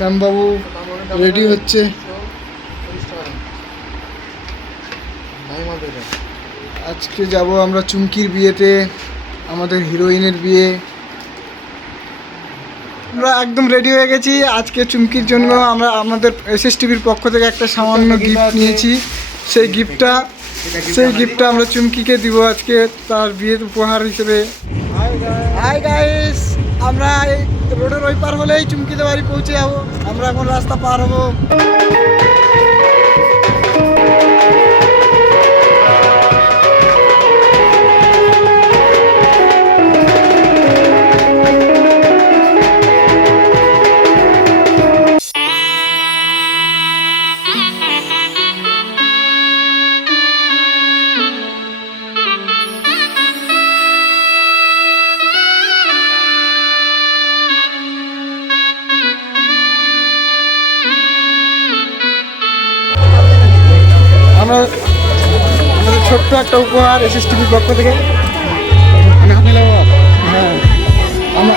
শ্যামবাবু ready হচ্ছে। আজকে যাব আমরা চুমকির বিয়েতে, আমাদের হিরোইনের বিয়ে। আমরা একদম রেডি হয়ে গেছি। আজকে চুমকির জন্য আমরা আমাদের SSTVর পক্ষ থেকে একটা সামান্য গিফট নিয়েছি। সেই গিফটটা আমরা চুমকিকে দিব আজকে তার বিয়ের উপহার হিসেবে। হাই গাইস, আমরা এই রোডের ওই পার হলেই চুমকিতে বাড়ি পৌঁছে যাবো। আমরা এখন রাস্তা পার হবো। আমাদের ছোট্ট একটা উপহার SSTVর পক্ষ থেকে। হ্যাঁ, আমরা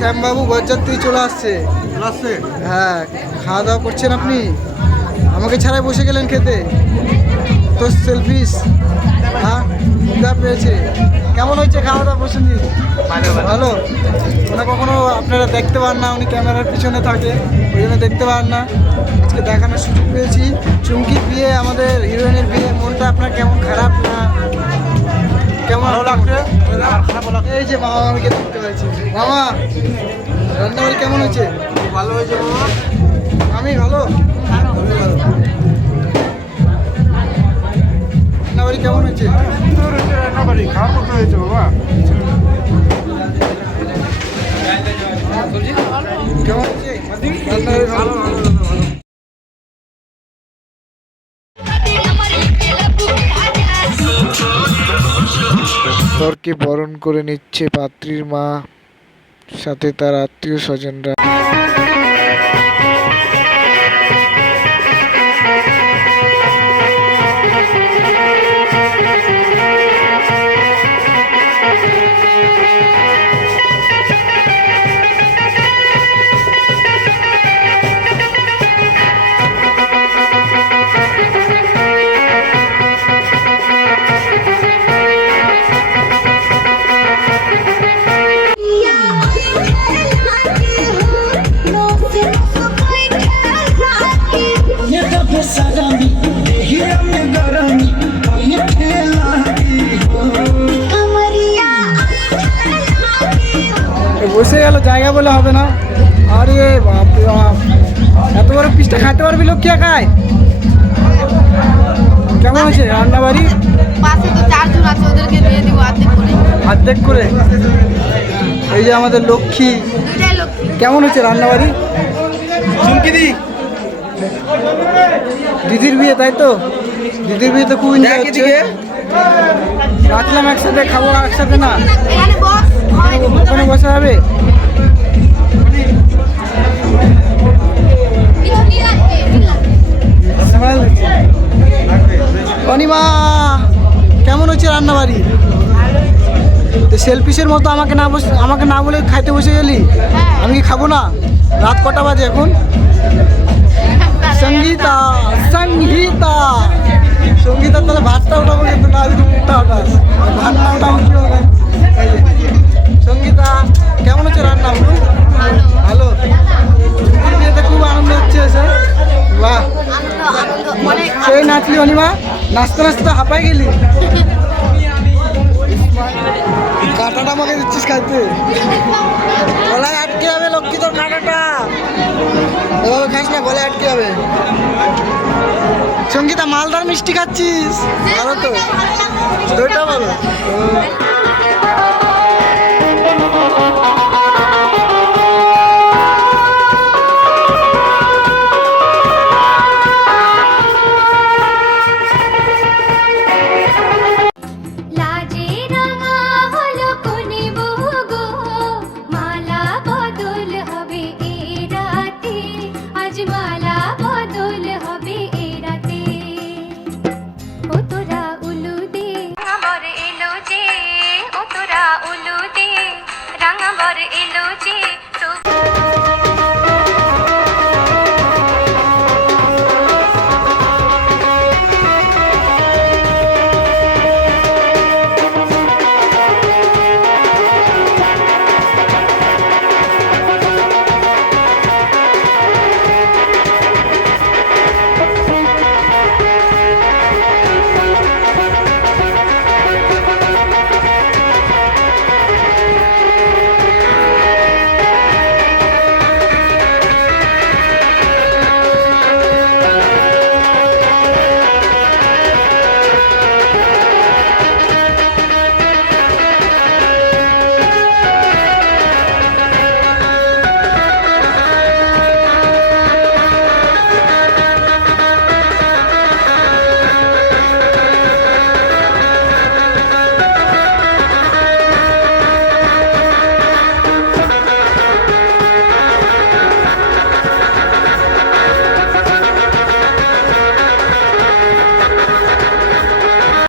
শ্যামবাবু বরযাত্রী চলে আসছে। হ্যাঁ, খাওয়া দাওয়া করছেন আপনি? আমাকে ছাড়াই বসে গেলেন খেতে, তো সেলফিশ। হ্যাঁ, ক্ষুধা পেয়েছে। কেমন হয়েছে খাওয়া দাওয়া? পছন্দ? ভালো। মানে কখনো আপনারা দেখতে পান না, উনি ক্যামেরার পিছনে থাকে, ওই জন্য দেখতে পান না। আজকে দেখানোর সুযোগ পেয়েছি। চুমকির বিয়ে, আমাদের হিরোইনের বিয়ে। মনটা আপনার কেমন খারাপ না কেমন লাগছে? এই যে মামা মামিকে দেখতে পাচ্ছি। মামা, রান্নাবাড়ি কেমন হয়েছে? ভালো হয়েছে মামা। আমি ভালো। রান্নাবাড়ি কেমন হয়েছে? রান্নাবাড়ি খাওয়ার মতো হয়েছে বাবা। কেমন হয়েছে রান্নাবাড়ি? ভালো ভালো। বরকে বরণ করে নিচ্ছে পাত্রীর মা, সাথে তার আত্মীয় স্বজনরা। বসে গেল, জায়গা বলে হবে না। আরে বাপ রে বাপ, এত বড় পিসটা খাইতে পারবি লোক কে খায়? কেমন আছে রান্না বাড়ি? পাশে তো 4 জন আছে, ওদেরকে দিয়ে দিব অর্ধেক করে। অর্ধেক করে। এই যে আমাদের লক্ষ্মী, দুইটাই লোক। কেমন হচ্ছে রান্না বাড়ি? চুমকি দি, দিদির বিয়ে তাই তো? দিদির বিয়ে তো খুব এনজয় হচ্ছে। রাখলাম একসাথে, খাবো একসাথে না? এখানে বস হয়। ওখানে বসা হবে। অনিমা কেমন হচ্ছে রান্না বাড়ি? তো সেলফিশের মতো আমাকে না বলে খাইতে বসে গেলি। আমি কি খাবো না? রাত কটা বাজে এখন? সঙ্গীতা সঙ্গীতা সঙ্গীতা, তাহলে ভাতটা উঠাবো কিন্তু না, যদি মুখটা ওঠাস ভাতটা উঠাবো কি হবে? সঙ্গীতা কেমন হচ্ছে রান্না? ভালো। দিদির বিয়েতে খুব আনন্দ হচ্ছে স্যার। বাহ, সেই নাচলি অনিমা, নাচতে নাচতে হাঁপাই গেলি। কাঁটাটা আমাকে দিচ্ছিস খাইতে? গলায় আটকে যাবে লক্ষ্মী তোর কাঁটাটা, এভাবে খাস না, গলায় আটকে যাবে। সঙ্গীতা মালদার মিষ্টি খাচ্ছিস? ভালো তো, দইটা ভালো।